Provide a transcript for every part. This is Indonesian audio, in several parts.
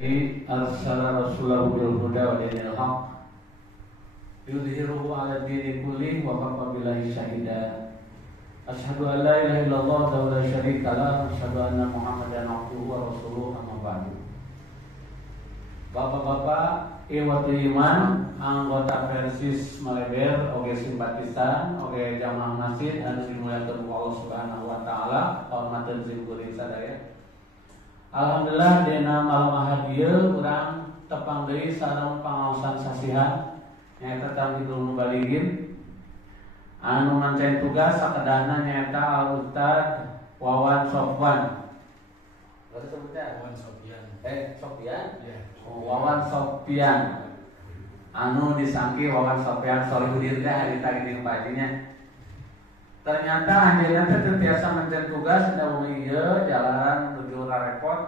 Arsala rasulahu bil huda wa dinil haq yudhiruhu ala dini kulli wa kafa billahi syahida. Asyhadu an la ilaha illallah wa la syarika lah, asyhadu anna Muhammadan abduhu wa rasuluhu, amma ba'du. Bapak-bapak ikhwatul iman, anggota Persis Maleber, oge simpatisan, oge jamaah masjid anu dimuliakeun ku Allah Subhanahu wa taala, hormateun simkuring sadaya. Alhamdulillah dina malam ahad ieu urang tepang deui sareng pangaosan sasihan nyaeta Tamhidul Mubalighin. Anu mancaen tugas sakedahna nyaeta Al Ustad Wawan Sofwan. Berarti sebutnya Wawan Sofyan. Sofyan? Yeah. Wawan Sofyan. Anu disangki Wawan Sofyan Solihuddin teh harita geuning pajinya. Ternyata anjeunna teh tiasa mancaen tugas da ieu jalaran nuju repot.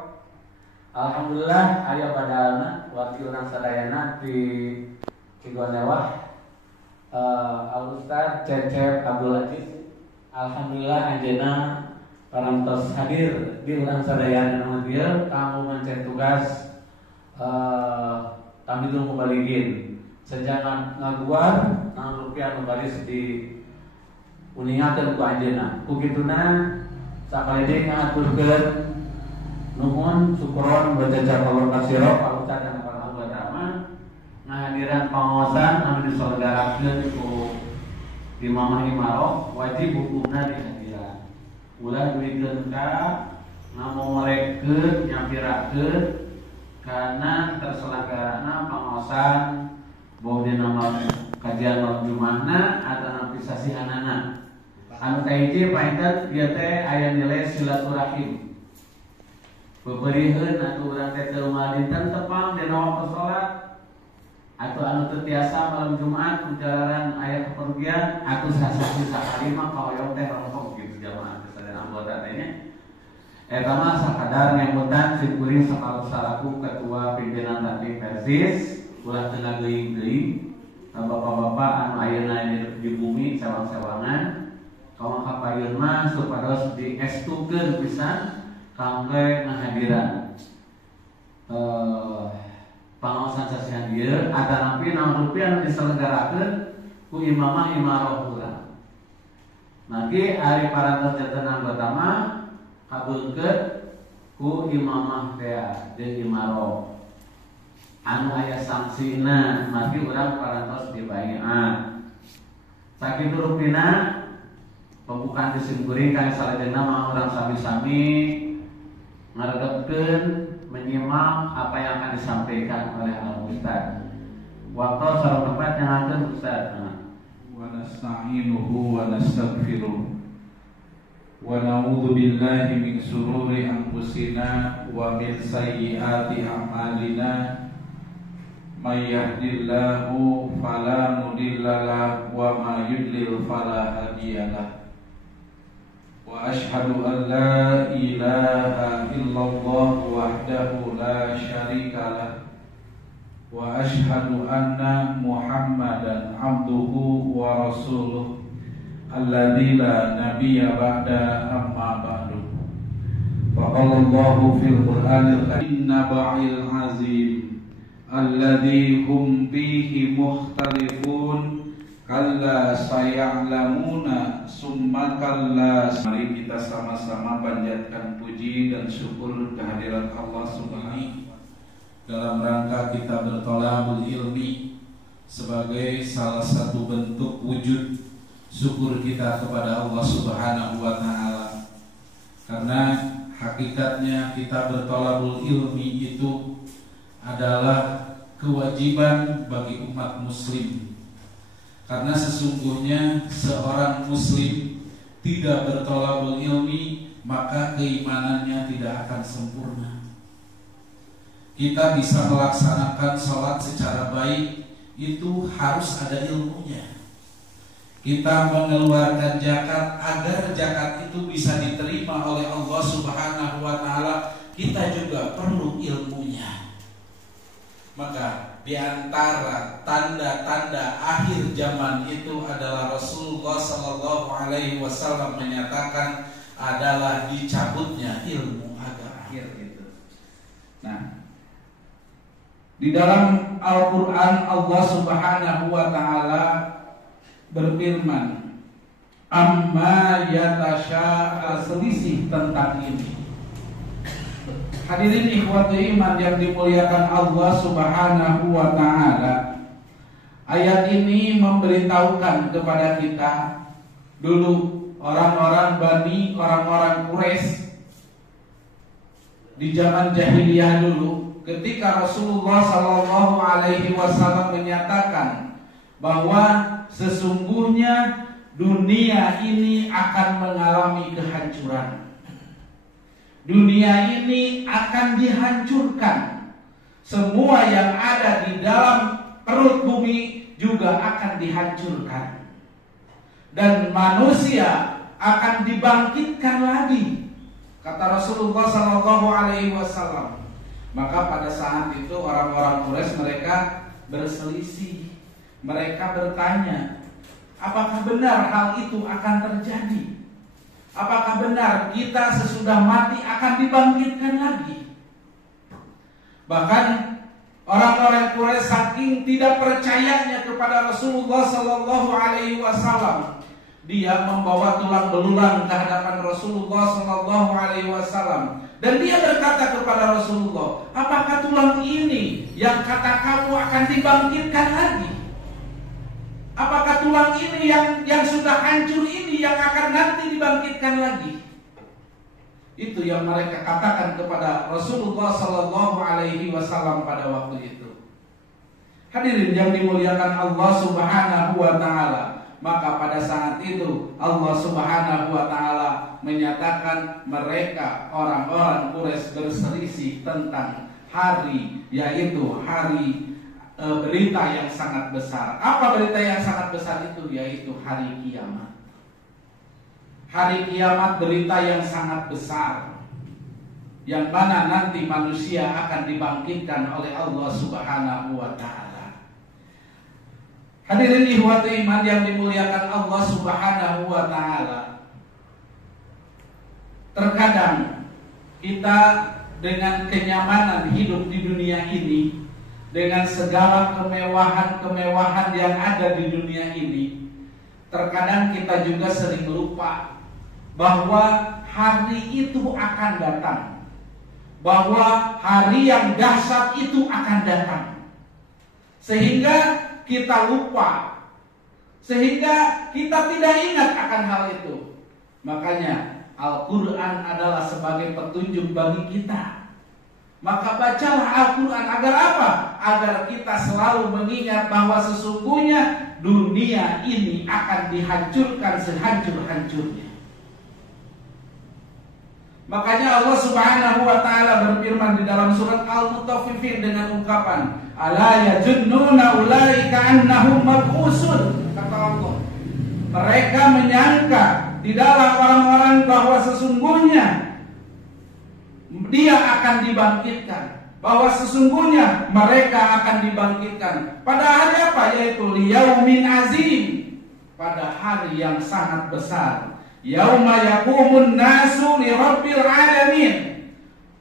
Alhamdulillah aya badalna wakil urang sadayana di Cigonewah. Al Ustad Cecep Abdul Aziz. Alhamdulillah anjeunna parantos hadir di urang sadayana nu dieu kanggo mancaen tugas Tamhidul Mubalighin. Sejak ngaguar nang rupiah nu baris di uningakeun ku anjeunna. Kukituna sakali ngaturkeun nuhun syukuron berjajar Allah kasiro Pak Ustad dan para anggota ngahadiran pangaosan anu diselenggarakeun ku di Mamah Imaroh wajib hukumna dihadiran. Ulah duikeun ka ngamorekeun nyapirakeun kana terselenggarana pangaosan bahwa dina kajian malam Jumatna atau sasihanana. Anu kahiji painten ieu teh aya nilai silaturahim. Beberieun atuh urang teh teu moal dinten tepang dina waktu salat atuh anu teu tiasa malam Jumat jalaran aya kepergian atuh sasasi sakali mah kaoyong teh rongkong gitu jamaah sadaya anggota teh nya. Eta mah sakadar ngemutan simkuring salaku ketua pimpinan Tanfi Persis ulah teu ngageuing-geuing bapak-bapak anu ayeuna di bumi sewang-sewangan kaum kapayun mah supados diestukeun pisan kangge ngahadiran pangaosan sasihan ieu atanapi naon rupiah anu diselenggarakeun ku imamah imaroh urang. Mangke ari parantos janten anggota mah kabulkeun ku imamah teh jeung imaroh. Anu aya sangsina mangke urang parantos dibaiat. Sakitu rupina pembukaan disimkuring kali salajengna mah urang sami-sami ngaregepkeun menyimak apa yang akan disampaikan oleh Al Ustad. Waktu sareng tempat nyangakeun Ustad. Wa nasta'inuhu wa nastaghfiruh. Wa na'udzu billahi min shururi anfusina wa min sayyiati a'malina. May yahdihillahu fala mudhillalah wa may yudlil fala hadiyalah. Wa asyhadu an la ilaha illallah wahdahu la syarikalah wa asyhadu anna Muhammadan abduhu wa rasuluh alladzi la nabiyya ba'da amma ba'du. Faqala Allahu fil Qur'anil karim naba'il azim alladzi hum fihi mukhtalifun kalla saya'lamuna summa kalla. Mari kita sama-sama panjatkan puji dan syukur kehadirat Allah Subhanahu dalam rangka kita bertolabul ilmi sebagai salah satu bentuk wujud syukur kita kepada Allah Subhanahu wa taala. Karena hakikatnya kita bertolabul ilmi itu adalah kewajiban bagi umat muslim. Karena sesungguhnya seorang muslim tidak bertolabul ilmi maka keimanannya tidak akan sempurna. Kita bisa melaksanakan sholat secara baik itu harus ada ilmunya. Kita mengeluarkan zakat agar zakat itu bisa diterima oleh Allah Subhanahu wa taala, kita juga perlu ilmunya. Maka di antara tanda-tanda akhir zaman itu adalah Rasulullah sallallahu alaihi wasallam menyatakan adalah dicabutnya ilmu agama. Gitu. Nah, Di dalam Al-Quran Allah Subhanahu wa ta'ala berfirman, amma yatasya'a, selisih tentang ini. Hadirin ikhwati iman yang dimuliakan Allah Subhanahu wa ta'ala, ayat ini memberitahukan kepada kita, dulu orang-orang Bani, orang-orang Quraisy di zaman jahiliyah dulu, ketika Rasulullah Sallallahu Alaihi Wasallam menyatakan bahwa sesungguhnya dunia ini akan mengalami kehancuran, dunia ini akan dihancurkan, semua yang ada di dalam perut bumi juga akan dihancurkan, dan manusia akan dibangkitkan lagi, kata Rasulullah Sallallahu Alaihi Wasallam. Maka pada saat itu orang-orang Quraisy mereka berselisih, mereka bertanya, apakah benar hal itu akan terjadi? Apakah benar kita sesudah mati akan dibangkitkan lagi? Bahkan orang-orang Quraisy saking tidak percayanya kepada Rasulullah Sallallahu Alaihi Wasallam, dia membawa tulang belulang ke hadapan Rasulullah Sallallahu Alaihi Wasallam, dan dia berkata kepada Rasulullah, apakah tulang ini yang kata kamu akan dibangkitkan lagi? Apakah tulang ini yang sudah hancur ini yang akan nanti dibangkitkan lagi? Itu yang mereka katakan kepada Rasulullah Sallallahu Alaihi Wasallam pada waktu itu. Hadirin yang dimuliakan Allah Subhanahu wa ta'ala, maka pada saat itu Allah Subhanahu wa ta'ala menyatakan mereka orang-orang Quraisy berselisih tentang hari, yaitu hari berita yang sangat besar. Apa berita yang sangat besar itu? Yaitu hari kiamat. Hari kiamat berita yang sangat besar, yang mana nanti manusia akan dibangkitkan oleh Allah Subhanahu wa ta'ala. Hadirin ikhwati iman yang dimuliakan Allah Subhanahu wa ta'ala, terkadang kita dengan kenyamanan hidup di dunia ini, dengan segala kemewahan-kemewahan yang ada di dunia ini, terkadang kita juga sering lupa bahwa hari itu akan datang, bahwa hari yang dahsyat itu akan datang, sehingga kita lupa, sehingga kita tidak ingat akan hal itu. Makanya Al-Quran adalah sebagai petunjuk bagi kita. Maka bacalah Al-Quran agar apa? Agar kita selalu mengingat bahwa sesungguhnya dunia ini akan dihancurkan sehancur-hancurnya. Makanya Allah Subhanahu wa ta'ala berfirman di dalam surat Al-Mutaffifin dengan ungkapan, ala yajunnuna ulaika annahum mab'usun, kata Allah. Mereka menyangka, tidaklah orang-orang bahwa sesungguhnya dia akan dibangkitkan, bahwa sesungguhnya mereka akan dibangkitkan pada hari apa? Yaitu liyaumin azim, pada hari yang sangat besar. Yauma yaqumun nasu li rabbil alamin,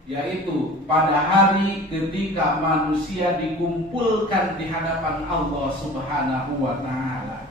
yaitu pada hari ketika manusia dikumpulkan di hadapan Allah Subhanahu wa ta'ala.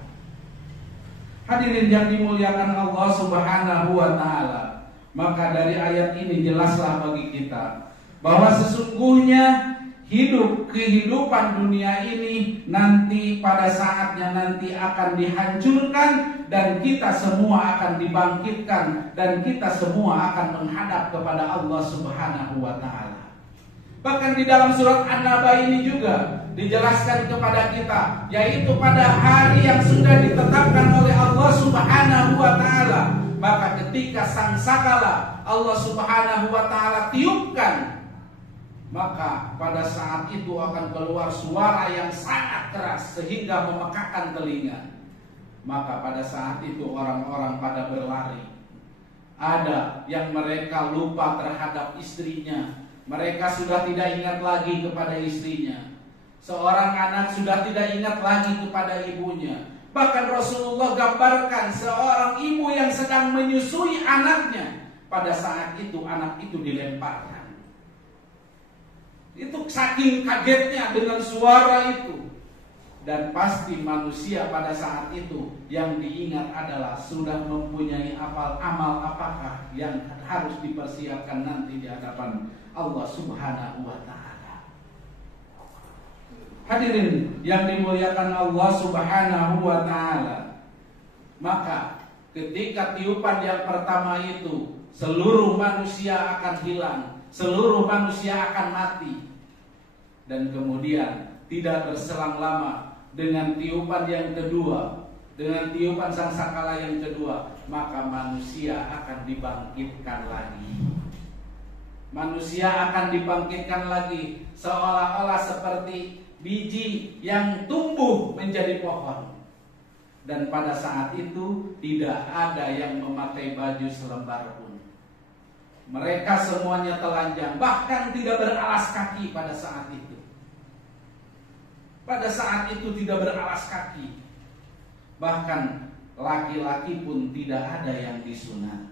Hadirin yang dimuliakan Allah Subhanahu wa ta'ala, maka dari ayat ini jelaslah bagi kita bahwa sesungguhnya kehidupan dunia ini nanti pada saatnya nanti akan dihancurkan, dan kita semua akan dibangkitkan, dan kita semua akan menghadap kepada Allah Subhanahu wa ta'ala. Bahkan di dalam surat An-Naba ini juga dijelaskan kepada kita, yaitu pada hari yang sudah ditetapkan oleh Allah Subhanahu wa ta'ala, maka ketika sangkakala Allah Subhanahu wa ta'ala tiupkan, maka pada saat itu akan keluar suara yang sangat keras sehingga memekakkan telinga. Maka pada saat itu orang-orang pada berlari. Ada yang mereka lupa terhadap istrinya, mereka sudah tidak ingat lagi kepada istrinya. Seorang anak sudah tidak ingat lagi kepada ibunya. Bahkan Rasulullah gambarkan seorang ibu yang sedang menyusui anaknya. Pada saat itu anak itu dilemparkan. Itu saking kagetnya dengan suara itu. Dan pasti manusia pada saat itu yang diingat adalah sudah mempunyai amal apakah yang harus dipersiapkan nanti di hadapan Allah Subhanahu wa ta'ala. Hadirin yang dimuliakan Allah Subhanahu wa ta'ala, maka ketika tiupan yang pertama itu, seluruh manusia akan hilang, seluruh manusia akan mati. Dan kemudian tidak berselang lama, dengan tiupan yang kedua, dengan tiupan sangkakala yang kedua, maka manusia akan dibangkitkan lagi. Manusia akan dibangkitkan lagi seolah-olah seperti biji yang tumbuh menjadi pohon. Dan pada saat itu tidak ada yang memakai baju selembar pun. Mereka semuanya telanjang, bahkan tidak beralas kaki pada saat itu. Pada saat itu tidak beralas kaki. Bahkan laki-laki pun tidak ada yang disunat.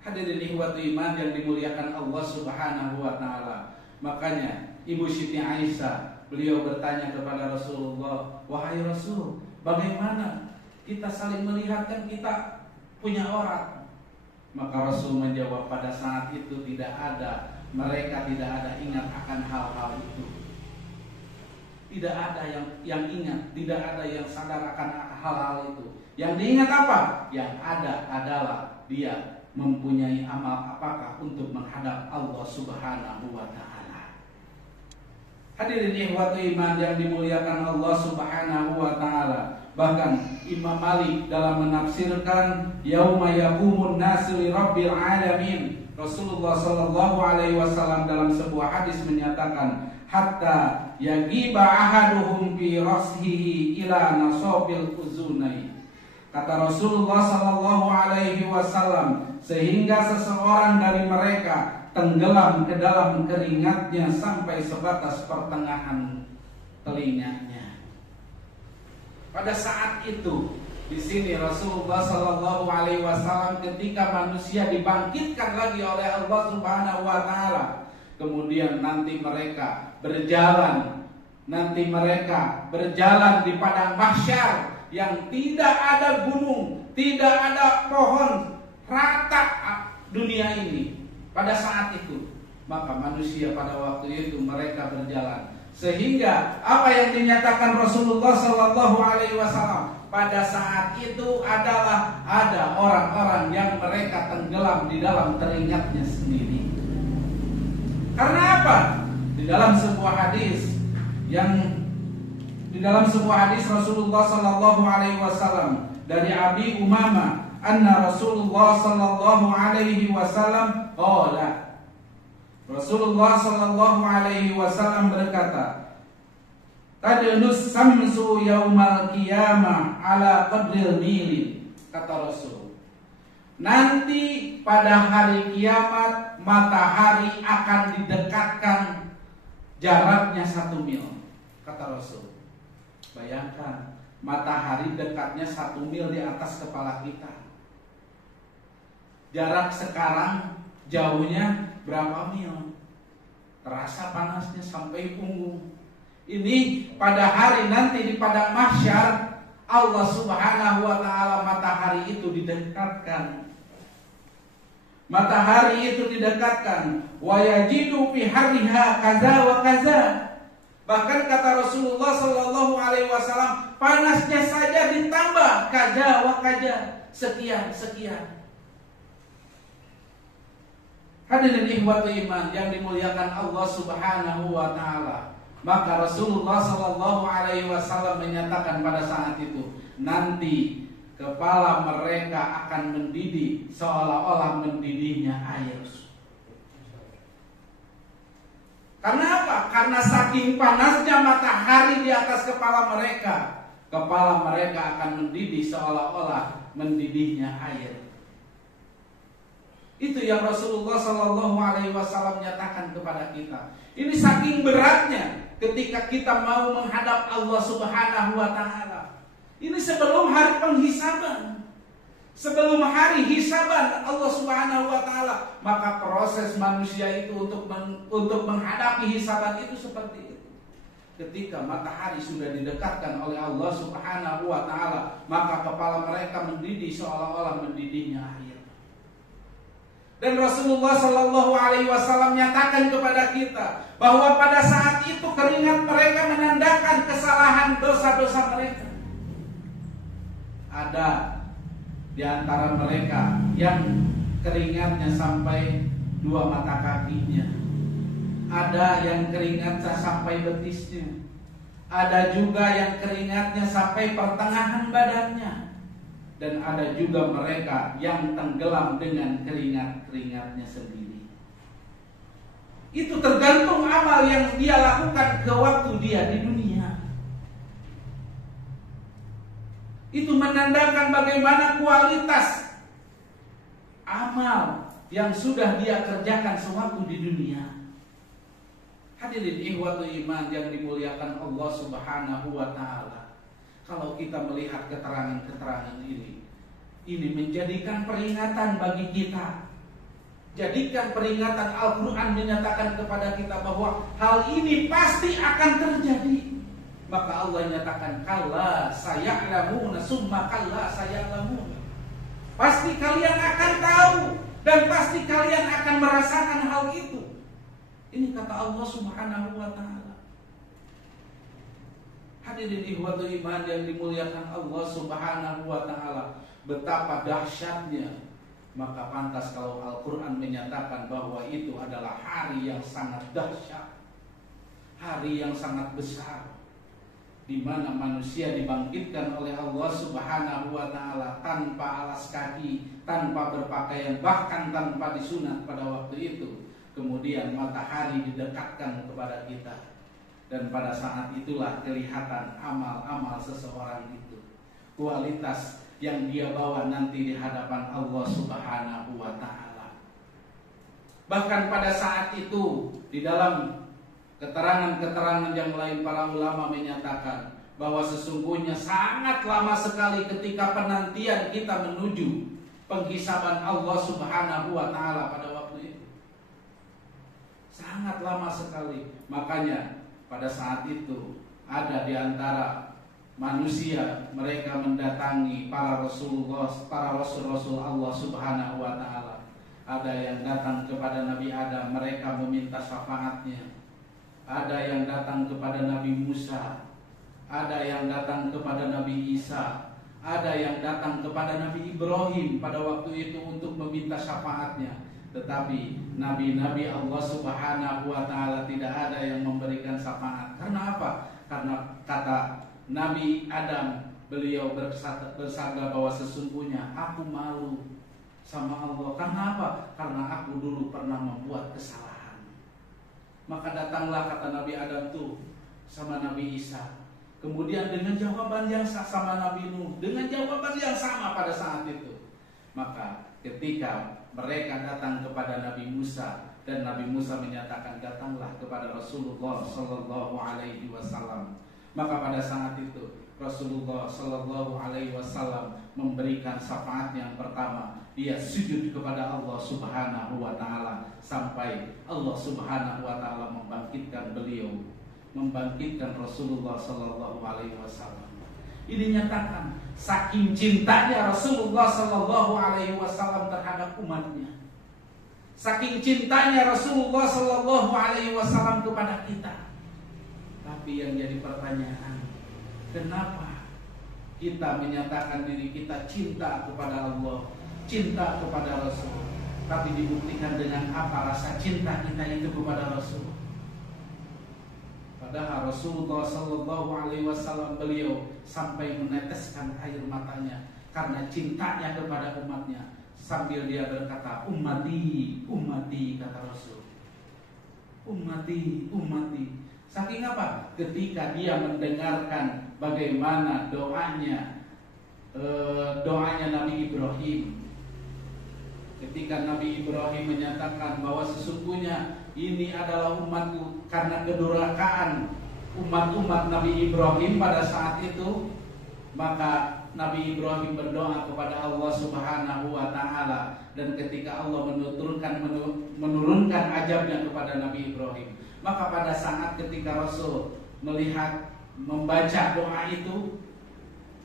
Hadirin ikhwatu iman yang dimuliakan Allah Subhanahu wa ta'ala. Makanya Ibu Siti Aisyah, beliau bertanya kepada Rasulullah, "Wahai Rasul, bagaimana kita saling melihatkan kita punya aurat?" Maka Rasul menjawab, pada saat itu tidak ada, mereka tidak ada ingat akan hal-hal itu. Tidak ada yang ingat, tidak ada yang sadar akan hal-hal itu. Yang diingat apa? Yang ada adalah dia mempunyai amal apakah untuk menghadap Allah Subhanahu wa ta'ala. Hadirin ikhwatu iman yang dimuliakan Allah Subhanahu wa ta'ala. Bahkan Imam Malik dalam menafsirkan yauma yaqumun nasu li rabbil alamin, Rasulullah sallallahu alaihi wasallam dalam sebuah hadis menyatakan, hatta yagiba ahaduhum fi rasihi ila nasabil uzunai. Kata Rasulullah sallallahu alaihi wasallam, sehingga seseorang dari mereka tenggelam ke dalam keringatnya sampai sebatas pertengahan telinganya. Pada saat itu, di sini Rasulullah sallallahu alaihi wasallam ketika manusia dibangkitkan lagi oleh Allah Subhanahu wa ta'ala, kemudian nanti mereka berjalan di padang mahsyar yang tidak ada gunung, tidak ada pohon, rata dunia ini. Pada saat itu, maka manusia pada waktu itu mereka berjalan, sehingga apa yang dinyatakan Rasulullah sallallahu alaihi wasallam, pada saat itu adalah ada orang-orang yang mereka tenggelam di dalam teringatnya sendiri. Karena apa? Di dalam sebuah hadis Rasulullah sallallahu alaihi wasallam dari Abi Umamah, anna Rasulullah sallallahu alaihi wasallam qala, Rasulullah sallallahu alaihi wasallam berkata, tadnus samsu yaumal qiyamah ala qadril mil. Kata Rasul, nanti pada hari kiamat matahari akan didekatkan jaraknya 1 mil. Kata Rasul, bayangkan matahari dekatnya 1 mil di atas kepala kita. Jarak sekarang jauhnya berapa mil? Terasa panasnya sampai punggung. Ini pada hari nanti di padang mahsyar, Allah Subhanahu wa ta'ala matahari itu didekatkan. Matahari itu didekatkan. Wa yajidu fi harriha kaza wa kaza. Bahkan kata Rasulullah sallallahu alaihi wasallam, panasnya saja ditambah kaza wa kaza, sekian. Hadirin ikhwatu iman yang dimuliakan Allah Subhanahu wa ta'ala. Maka Rasulullah sallallahu alaihi wasallam menyatakan pada saat itu, nanti kepala mereka akan mendidih seolah-olah mendidihnya air. Karena apa? Karena saking panasnya matahari di atas kepala mereka akan mendidih seolah-olah mendidihnya air. Itu yang Rasulullah sallallahu alaihi wasallam nyatakan kepada kita. Ini saking beratnya ketika kita mau menghadap Allah Subhanahu wa ta'ala. Ini sebelum hari penghisaban. sebelum hari hisaban Allah Subhanahu wa taala. Maka proses manusia itu untuk menghadapi hisaban itu seperti itu. Ketika matahari sudah didekatkan oleh Allah Subhanahu wa taala, maka kepala mereka mendidih seolah-olah mendidihnya air. Dan Rasulullah Shallallahu Alaihi Wasallam nyatakan kepada kita bahwa pada saat itu keringat mereka menandakan kesalahan dosa-dosa mereka. Ada di antara mereka yang keringatnya sampai 2 mata kakinya, ada yang keringatnya sampai betisnya, ada juga yang keringatnya sampai pertengahan badannya. Dan ada juga mereka yang tenggelam dengan keringat-keringatnya sendiri. Itu tergantung amal yang dia lakukan ke waktu dia di dunia. Itu menandakan bagaimana kualitas amal yang sudah dia kerjakan sewaktu di dunia. Hadirin ikhwatul iman yang dimuliakan Allah Subhanahu wa taala. Kalau kita melihat keterangan-keterangan ini menjadikan peringatan bagi kita. Jadikan peringatan Al-Quran menyatakan kepada kita bahwa hal ini pasti akan terjadi. Maka Allah nyatakan, kalla saya'lamuna summa kalla saya'lamuna. Pasti kalian akan tahu dan pasti kalian akan merasakan hal itu. Ini kata Allah Subhanahu wa taala. Hadirin ikhwatul iman yang dimuliakan Allah Subhanahu wa taala, betapa dahsyatnya. Maka pantas kalau Al-Qur'an menyatakan bahwa itu adalah hari yang sangat dahsyat, hari yang sangat besar, di mana manusia dibangkitkan oleh Allah Subhanahu wa taala tanpa alas kaki, tanpa berpakaian, bahkan tanpa disunat pada waktu itu. Kemudian matahari didekatkan kepada kita. Dan pada saat itulah kelihatan amal-amal seseorang itu, kualitas yang dia bawa nanti di hadapan Allah Subhanahu wa taala. Bahkan pada saat itu di dalam keterangan-keterangan yang lain para ulama menyatakan bahwa sesungguhnya sangat lama sekali ketika penantian kita menuju penghisaban Allah Subhanahu wa taala pada waktu itu. Sangat lama sekali. Makanya pada saat itu ada di antara manusia mereka mendatangi para rasul-rasul Allah Subhanahu wa taala. Ada yang datang kepada Nabi Adam, mereka meminta syafaatnya. Ada yang datang kepada Nabi Musa, ada yang datang kepada Nabi Isa, ada yang datang kepada Nabi Ibrahim pada waktu itu untuk meminta syafaatnya. Tetapi nabi-nabi Allah Subhanahu wa taala tidak ada yang memberikan syafaat. Karena apa? Karena kata Nabi Adam, beliau bersabda bahwa sesungguhnya aku malu sama Allah. Karena apa? Karena aku dulu pernah membuat kesalahan. Maka datanglah kata Nabi Adam tuh sama Nabi Isa. Kemudian dengan jawaban yang sama Nabi Nuh, dengan jawaban yang sama pada saat itu. Maka ketika mereka datang kepada Nabi Musa dan Nabi Musa menyatakan datanglah kepada Rasulullah Sallallahu Alaihi Wasallam. Maka pada saat itu Rasulullah Sallallahu Alaihi Wasallam memberikan syafaat yang pertama. Dia sujud kepada Allah Subhanahu Wa Taala sampai Allah Subhanahu Wa Taala membangkitkan beliau, membangkitkan Rasulullah Sallallahu Alaihi Wasallam. Ini nyatakan saking cintanya Rasulullah Sallallahu Alaihi Wasallam terhadap umatnya, saking cintanya Rasulullah Sallallahu Alaihi Wasallam kepada kita. Tapi yang jadi pertanyaan, kenapa kita menyatakan diri kita cinta kepada Allah, cinta kepada Rasul, tapi dibuktikan dengan apa rasa cinta kita itu kepada Rasul? Padahal Rasulullah Sallallahu Alaihi Wasallam beliau sampai meneteskan air matanya karena cintanya kepada umatnya, sambil dia berkata ummati, ummati, kata Rasul, ummati, ummati. Saking apa? Ketika dia mendengarkan bagaimana doanya Nabi Ibrahim. Ketika Nabi Ibrahim menyatakan bahwa sesungguhnya ini adalah umatku, karena kedurhakaan umat-umat Nabi Ibrahim pada saat itu, maka Nabi Ibrahim berdoa kepada Allah Subhanahu wa taala, dan ketika Allah menurunkan azabnya kepada Nabi Ibrahim, maka pada saat ketika Rasul melihat membaca doa itu,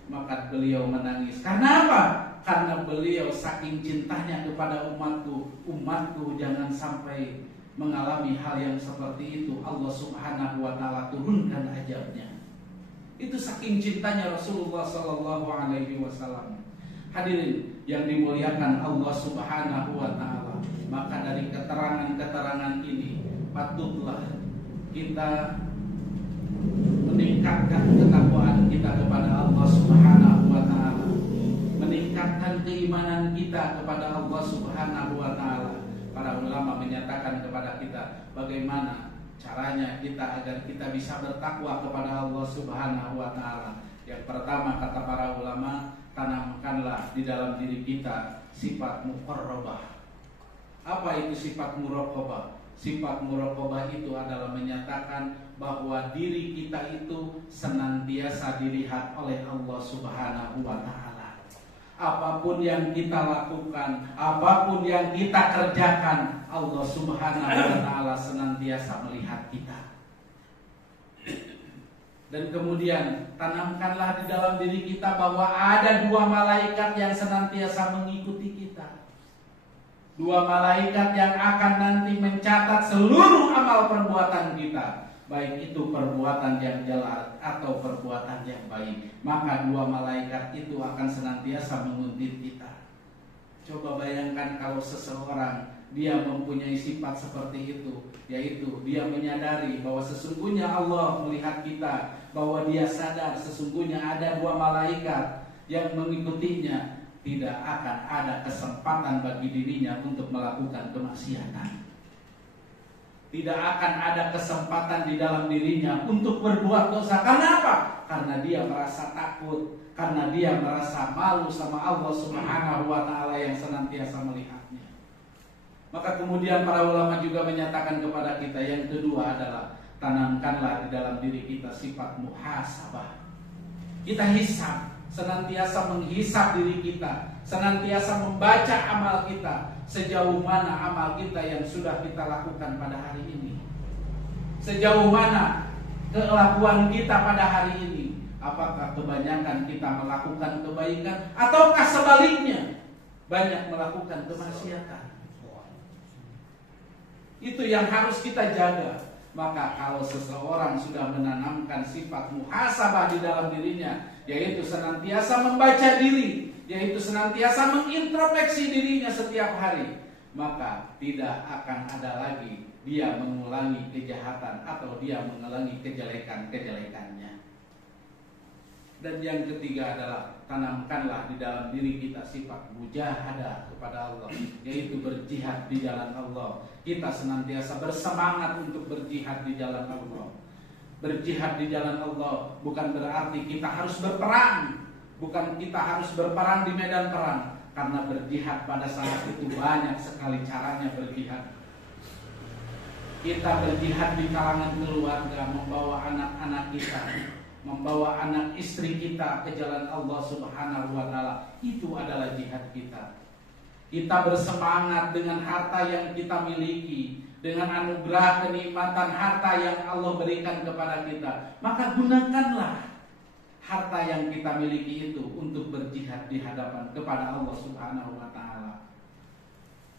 maka beliau menangis. Karena apa? Karena beliau saking cintanya kepada umatku jangan sampai mengalami hal yang seperti itu. Allah Subhanahu wa taala turunkan azabnya. Itu saking cintanya Rasulullah sallallahu alaihi wasallam. Hadirin yang dimuliakan Allah Subhanahu wa taala, maka dari keterangan-keterangan ini patutlah kita meningkatkan ketakwaan kita kepada Allah Subhanahu wa taala, meningkatkan keimanan kita kepada Allah Subhanahu wa taala. Para ulama menyatakan kepada kita bagaimana caranya kita agar kita bisa bertakwa kepada Allah Subhanahu wa taala. Yang pertama kata para ulama, tanamkanlah di dalam diri kita sifat muqarrabah. Apa itu sifat muraqabah? Sifat muraqabah itu adalah menyatakan bahwa diri kita itu senantiasa dilihat oleh Allah Subhanahu wa taala. Apapun yang kita lakukan, apapun yang kita kerjakan, Allah Subhanahu wa taala senantiasa melihat kita. Dan kemudian tanamkanlah di dalam diri kita bahwa ada dua malaikat yang senantiasa mengikuti kita. Dua malaikat yang akan nanti mencatat seluruh amal perbuatan kita, baik itu perbuatan yang jelek atau perbuatan yang baik. Maka dua malaikat itu akan senantiasa menguntit kita. Coba bayangkan kalau seseorang dia mempunyai sifat seperti itu, yaitu dia menyadari bahwa sesungguhnya Allah melihat kita, bahwa dia sadar sesungguhnya ada dua malaikat yang mengikutinya, tidak akan ada kesempatan bagi dirinya untuk melakukan kemaksiatan. Tidak akan ada kesempatan di dalam dirinya untuk berbuat dosa. Karena apa? Karena dia merasa takut, karena dia merasa malu sama Allah Subhanahu wa taala yang senantiasa melihatnya. Maka kemudian para ulama juga menyatakan kepada kita yang kedua adalah tanamkanlah di dalam diri kita sifat muhasabah. Kita hisab, senantiasa menghisab diri kita, senantiasa membaca amal kita, sejauh mana amal kita yang sudah kita lakukan pada hari ini, sejauh mana kelakuan kita pada hari ini. Apakah kebanyakan kita melakukan kebaikan, ataukah sebaliknya banyak melakukan kemaksiatan? Itu yang harus kita jaga. Maka kalau seseorang sudah menanamkan sifat muhasabah di dalam dirinya, yaitu senantiasa membaca diri, yaitu senantiasa mengintrospeksi dirinya setiap hari, maka tidak akan ada lagi dia mengulangi kejahatan atau dia mengulangi kejelekan-kejelekannya. Dan yang ketiga adalah tanamkanlah di dalam diri kita sifat mujahadah kepada Allah, yaitu berjihad di jalan Allah. Kita senantiasa bersemangat untuk berjihad di jalan Allah. Berjihad di jalan Allah bukan berarti kita harus berperang, bukan kita harus berperang di medan perang, karena berjihad pada saat itu banyak sekali caranya berjihad. Kita berjihad di kalangan keluarga, membawa anak-anak kita, membawa anak istri kita ke jalan Allah Subhanahu wa taala. Itu adalah jihad kita. Kita bersemangat dengan harta yang kita miliki, dengan anugerah kenikmatan harta yang Allah berikan kepada kita. Maka gunakanlah harta yang kita miliki itu untuk berjihad di hadapan kepada Allah Subhanahu wa taala.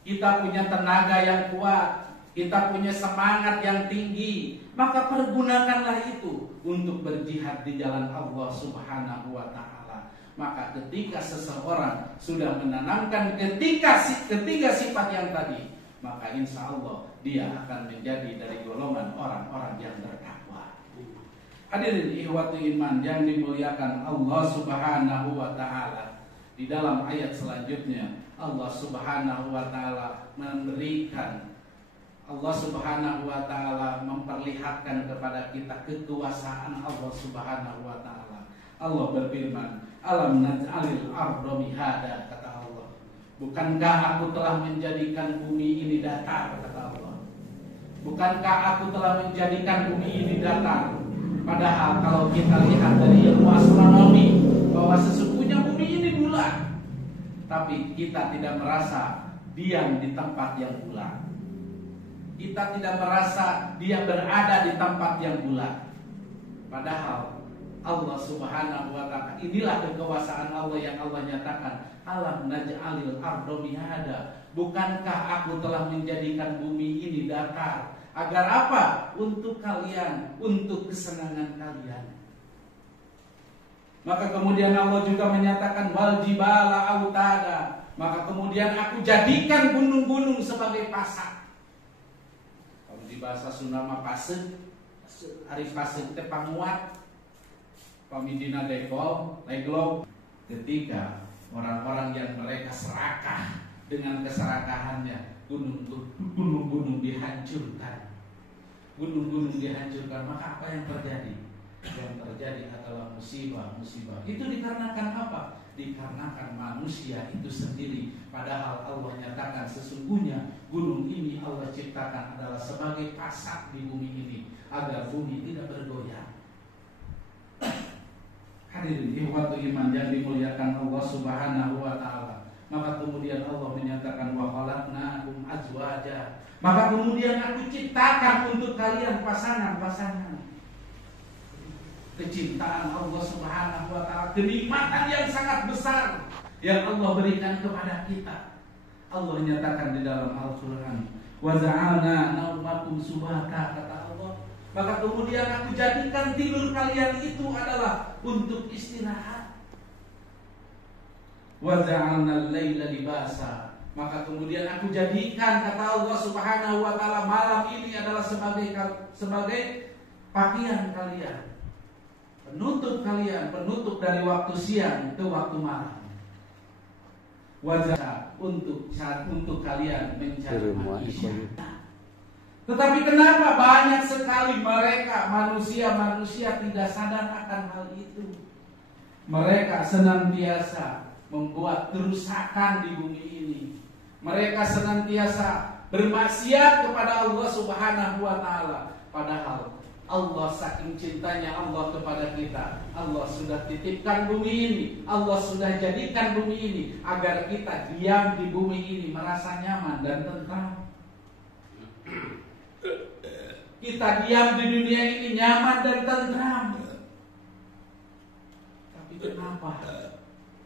Kita punya tenaga yang kuat, kita punya semangat yang tinggi, maka pergunakanlah itu untuk berjihad di jalan Allah Subhanahu wa taala. Maka ketika seseorang sudah menanamkan ketiga sifat yang tadi, maka insya Allah dia akan menjadi dari golongan orang-orang yang bertakwa. Hadirin ikhwati iman yang dimuliakan Allah Subhanahu wa taala, di dalam ayat selanjutnya Allah Subhanahu wa taala memberikan, Allah Subhanahu wa taala memperlihatkan kepada kita kekuasaan Allah Subhanahu wa taala. Allah berfirman, "Alam naj'alil arda mihada," kata Allah. Bukankah aku telah menjadikan bumi ini datar, kata Allah. Bukankah aku telah menjadikan bumi ini datar? Padahal kalau kita lihat dari ilmu astronomi, bahwa sesungguhnya bumi ini bulat. Tapi kita tidak merasa diam di tempat yang bulat. Kita tidak merasa dia berada di tempat yang bulat. Padahal Allah Subhanahu wa ta'ala, inilah kekuasaan Allah yang Allah nyatakan, alam naj'alil arda mihada. Bukankah aku telah menjadikan bumi ini datar? Agar apa? Untuk kalian, untuk kesenangan kalian. Maka kemudian Allah juga menyatakan wal jibala autada. Maka kemudian aku jadikan gunung-gunung sebagai pasak. Kalau di bahasa Sunda mah pasek, ari pasek teh panguat. Pamidina dekol, leglog. Ketika orang-orang yang mereka serakah dengan keserakahannya, gunung-gunung dihancurkan. Gunung-gunung dihancurkan, maka apa yang terjadi? Yang terjadi adalah musibah-musibah. Itu dikarenakan apa? Dikarenakan manusia itu sendiri. Padahal Allah nyatakan sesungguhnya gunung ini Allah ciptakan adalah sebagai pasak di bumi ini, agar bumi tidak bergoyang. Hadirin ikhwatu iman yang dimuliakan Allah Subhanahu wa ta'ala. Maka kemudian Allah menyatakan wa khalaqnakum azwaja. Maka kemudian aku ciptakan untuk kalian pasangan-pasangan. Kecintaan Allah Subhanahu wa ta'ala, kenikmatan yang sangat besar yang Allah berikan kepada kita. Allah nyatakan di dalam Al-Qur'an, wa ja'alna naumakum subata, kata Allah. Maka kemudian aku jadikan tidur kalian itu adalah untuk istirahat. Wa ja'alna al-laila libasa. Maka kemudian aku jadikan, kata Allah Subhanahu wa ta'ala, malam ini adalah sebagai pakaian kalian, penutup kalian, penutup dari waktu siang ke waktu malam. Wajah untuk kalian mencari maisha. Tetapi kenapa banyak sekali mereka manusia tidak sadar akan hal itu? Mereka senantiasa membuat kerusakan di bumi ini. Mereka senantiasa bermaksiat kepada Allah Subhanahu wa ta'ala. Padahal Allah saking cintanya Allah kepada kita, Allah sudah titipkan bumi ini, Allah sudah jadikan bumi ini agar kita diam di bumi ini merasa nyaman dan tentram. Kita diam di dunia ini nyaman dan tentram. Tapi kenapa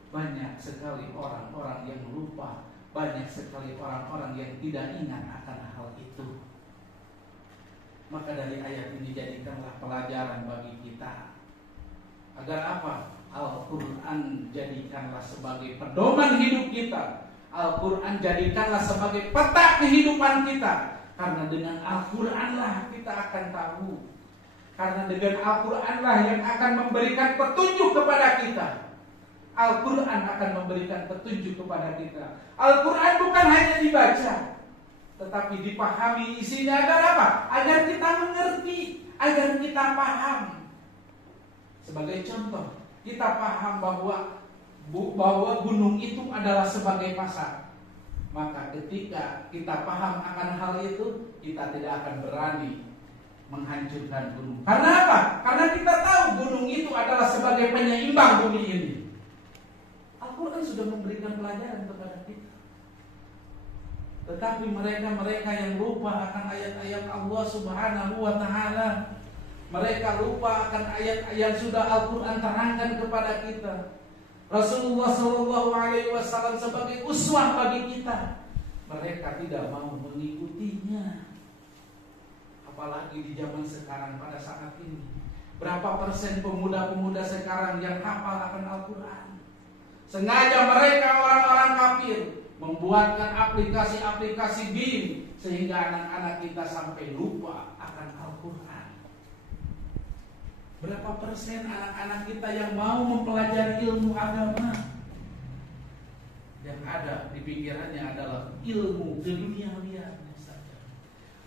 banyak sekali orang-orang yang lupa, banyak sekali orang-orang yang tidak ingat akan hal itu? Maka dari ayat ini jadikanlah pelajaran bagi kita. Agar apa? Al-Quran jadikanlah sebagai pedoman hidup kita. Al-Quran jadikanlah sebagai peta kehidupan kita. Karena dengan Al-Quran lah kita akan tahu. Karena dengan Al-Quran lah yang akan memberikan petunjuk kepada kita. Al-Quran akan memberikan petunjuk kepada kita. Al-Quran bukan hanya dibaca, tetapi dipahami isinya agar apa? Agar kita mengerti, agar kita paham. Sebagai contoh, kita paham bahwa gunung itu adalah sebagai pasak. Maka ketika kita paham akan hal itu, kita tidak akan berani menghancurkan gunung. Karena apa? Karena kita tahu gunung itu adalah sebagai penyeimbang bumi ini. Al-Quran sudah memberikan pelajaran kepada kita. Tetapi mereka yang lupa akan ayat-ayat Allah Subhanahu wa ta'ala, mereka lupa akan ayat yang sudah Al-Quran terangkan kepada kita. Rasulullah SAW sebagai uswah bagi kita, mereka tidak mau mengikutinya. Apalagi di zaman sekarang pada saat ini, berapa persen pemuda-pemuda sekarang yang hafal akan Al-Quran? Sengaja mereka orang-orang kafir membuatkan aplikasi-aplikasi BIM sehingga anak-anak kita sampai lupa akan Al-Quran. Berapa persen anak-anak kita yang mau mempelajari ilmu agama? Yang ada di pikirannya adalah ilmu keduniawiannya saja.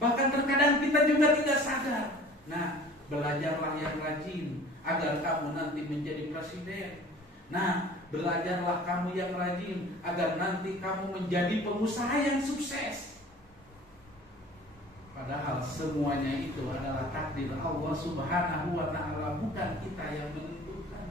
Bahkan terkadang kita juga tidak sadar. Nah, belajarlah yang rajin agar kamu nanti menjadi presiden. Nah, belajarlah kamu yang rajin agar nanti kamu menjadi pengusaha yang sukses. Padahal semuanya itu adalah takdir Allah Subhanahu wa ta'ala, bukan kita yang menentukan.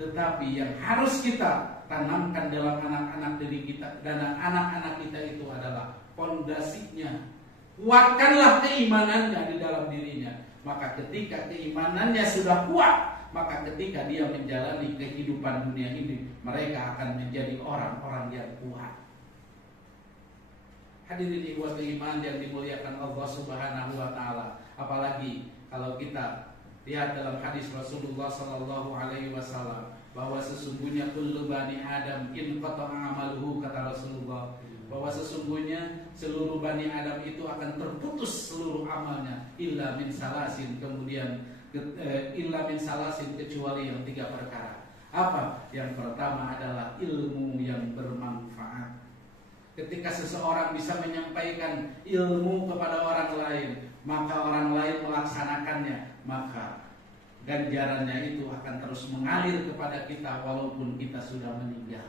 tetapi yang harus kita tanamkan dalam anak-anak diri kita dan anak-anak kita itu adalah pondasinya. Kuatkanlah keimanannya di dalam dirinya. Maka ketika keimanannya sudah kuat, maka ketika dia menjalani kehidupan dunia ini, mereka akan menjadi orang-orang yang kuat. Hadirin ikhwatul iman yang dimuliakan Allah Subhanahu wa taala. Apalagi kalau kita lihat dalam hadis Rasulullah sallallahu alaihi wasallam bahwa sesungguhnya kullu bani Adam in qata'a amaluhu, kata Rasulullah, bahwa sesungguhnya seluruh bani Adam itu akan terputus seluruh amalnya illa min salasin, kemudian illa min salasin, kecuali yang 3 perkara. Apa? Yang pertama adalah ilmu yang bermanfaat. Ketika seseorang bisa menyampaikan ilmu kepada orang lain, maka orang lain melaksanakannya, maka ganjarannya itu akan terus mengalir kepada kita walaupun kita sudah meninggal.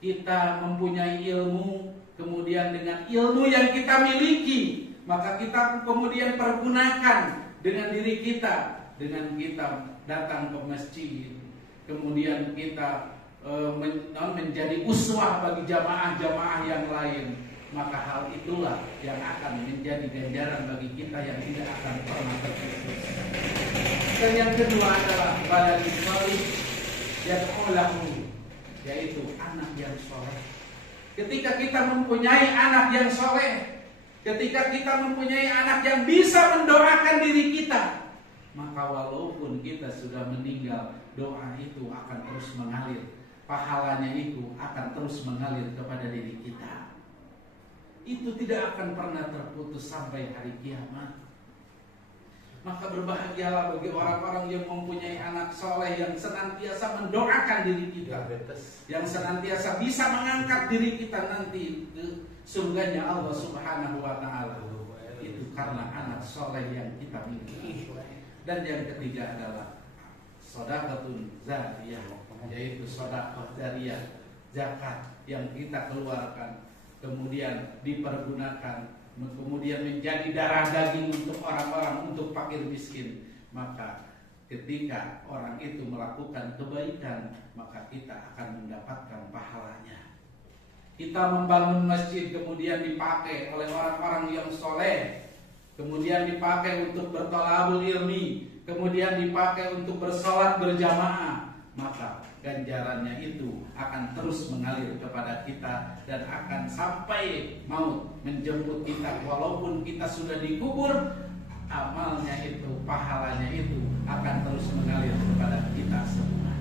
Kita mempunyai ilmu, kemudian dengan ilmu yang kita miliki, maka kita kemudian pergunakan dengan diri kita, dengan kita datang ke masjid, kemudian kita menjadi uswah bagi jamaah-jamaah yang lain, maka hal itulah yang akan menjadi ganjaran bagi kita yang tidak akan pernah terputus. Dan yang kedua adalah baladun shalih yad'u lahu, yaitu anak yang soleh. Ketika kita mempunyai anak yang soleh, ketika kita mempunyai anak yang bisa mendoakan diri kita, maka walaupun kita sudah meninggal, doa itu akan terus mengalir. Pahalanya itu akan terus mengalir kepada diri kita. Itu tidak akan pernah terputus sampai hari kiamat. Maka berbahagialah bagi orang-orang yang mempunyai anak soleh yang senantiasa mendoakan diri kita, yang senantiasa bisa mengangkat diri kita nanti ke surganya Allah Subhanahu wa taala. Itu karena anak soleh yang kita miliki. Dan yang ketiga adalah shadaqatun zariyah, yaitu sedekah jariyah, zakat yang kita keluarkan kemudian dipergunakan, kemudian menjadi darah daging untuk orang-orang, untuk fakir miskin. Maka ketika orang itu melakukan kebaikan, maka kita akan mendapatkan pahalanya. Kita membangun masjid kemudian dipakai oleh orang-orang yang soleh, kemudian dipakai untuk berthalabul ilmi, kemudian dipakai untuk bersalat berjamaah, maka ganjarannya itu akan terus mengalir kepada kita dan akan sampai maut menjemput kita. Walaupun kita sudah dikubur, amalnya itu, pahalanya itu akan terus mengalir kepada kita semua.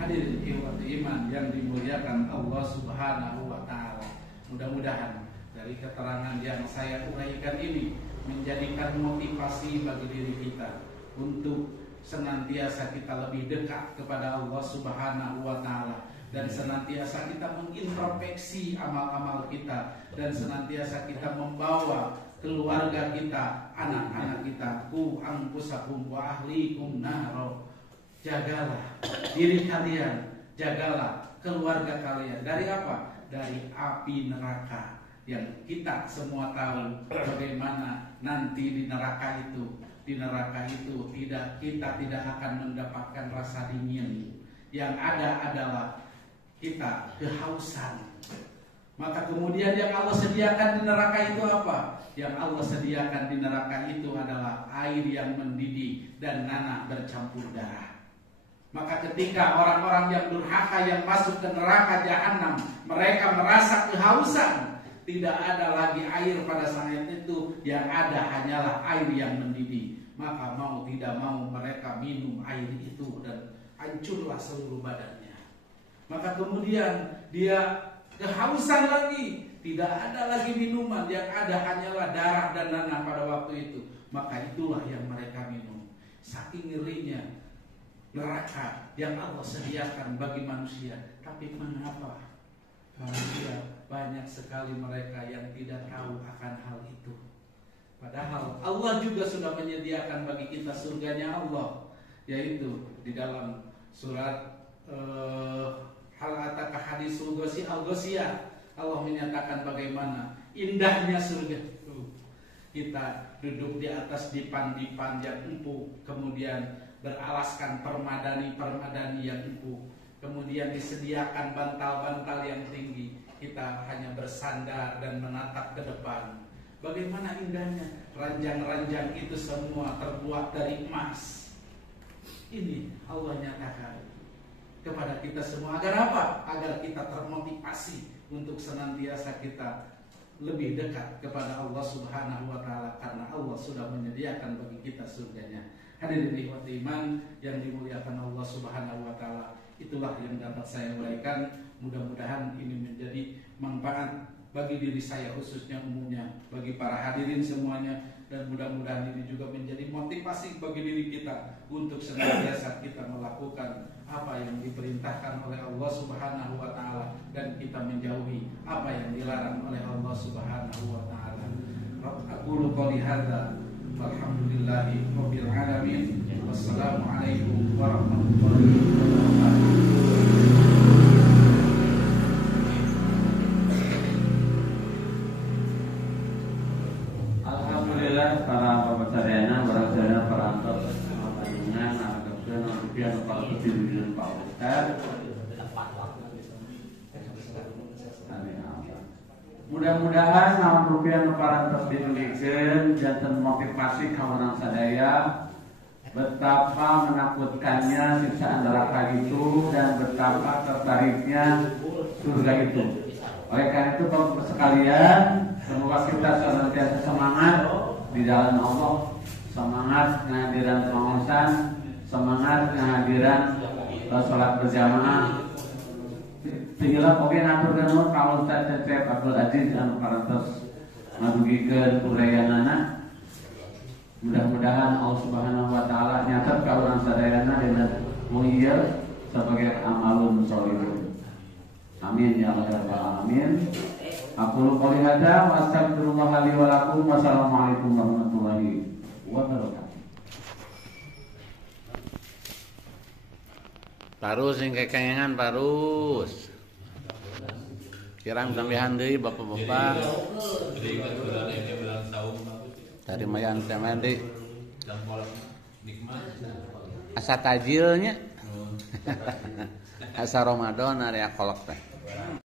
Hadirin ikhwatul iman yang dimuliakan Allah Subhanahu wa taala. Mudah-mudahan dari keterangan yang saya uraikan ini menjadikan motivasi bagi diri kita untuk senantiasa kita lebih dekat kepada Allah Subhanahu wa taala, dan senantiasa kita mengintrospeksi amal-amal kita, dan senantiasa kita membawa keluarga kita, anak-anak kita, ku anfusakum wa ahlikum naro. Jagalah diri kalian, jagalah keluarga kalian dari apa? Dari api neraka yang kita semua tahu bagaimana nanti di neraka itu. Di neraka itu kita tidak akan mendapatkan rasa dingin. Yang ada adalah kita kehausan. Maka kemudian yang Allah sediakan di neraka itu apa? Yang Allah sediakan di neraka itu adalah air yang mendidih dan nanah bercampur darah. Maka ketika orang-orang yang durhaka yang masuk ke neraka jahanam, mereka merasa kehausan, tidak ada lagi air pada saat itu, yang ada hanyalah air yang mendidih. Maka mau tidak mau mereka minum air itu dan hancurlah seluruh badannya. Maka kemudian dia kehausan lagi, tidak ada lagi minuman, yang ada hanyalah darah dan nanah pada waktu itu. Maka itulah yang mereka minum. Saking ngerinya neraka yang Allah sediakan bagi manusia. Tapi mengapa manusia banyak sekali mereka yang tidak tahu akan hal itu? Padahal Allah juga sudah menyediakan bagi kita surganya Allah, yaitu di dalam surat Hal ataka hadisul Ghasiyah, Allah menyatakan bagaimana indahnya surga itu. Kita duduk di atas dipan-dipan yang empuk, kemudian beralaskan permadani yang empuk, kemudian disediakan bantal-bantal yang tinggi, kita hanya bersandar dan menatap ke depan. Bagaimana indahnya ranjang-ranjang itu semua terbuat dari emas. Ini Allah nyatakan kepada kita semua agar apa? Agar kita termotivasi untuk senantiasa kita lebih dekat kepada Allah Subhanahu wa taala, karena Allah sudah menyediakan bagi kita surganya. Hadirin ikhwat iman yang dimuliakan Allah Subhanahu wa taala, itulah yang dapat saya uraikan. Mudah-mudahan ini menjadi manfaat bagi diri saya khususnya, umumnya bagi para hadirin semuanya, dan mudah-mudahan ini juga menjadi motivasi bagi diri kita untuk senantiasa kita melakukan apa yang diperintahkan oleh Allah Subhanahu wa taala dan kita menjauhi apa yang dilarang oleh Allah Subhanahu wa taala. Aqulu qouli hadza walhamdulillahi rabbil alamin. Wassalamualaikum warahmatullahi wabarakatuh. Alhamdulillah para bapak sadayana berasal perantau panjenengan ngagekeun rupiah para pesidian Pak Ustaz. Mudah-mudahan naon rupiah nu parantos dinulikeun janten motivasi ka urang sadaya betapa menakutkannya siksaan neraka itu dan betapa tertariknya surga itu. Oleh karena itu Bapak sekalian, semoga kita senantiasa semangat di jalan Allah, semangat kehadiran pengawasan, semangat kehadiran sholat berjamaah. Tinggal oke ngaturkeun nuhun ka Ustaz Cecep Abdul Aziz anu parantos ngadugikeun urayannana. Mudah-mudahan Allah Subhanahu wa taala nyatet ka urang sadayana dina mulia sebagai amalun sholihun. Amin ya rabbal alamin. Aqulu qouli hadza wa astaghfirullah li wa lakum. Wassalamualaikum warahmatullahi wabarakatuh. Parus sing kekengan parus. Kirang tambahan deui bapak-bapak. Tadi mayan teman deui. Asa tajilnya. Asa Ramadan area kolok teh.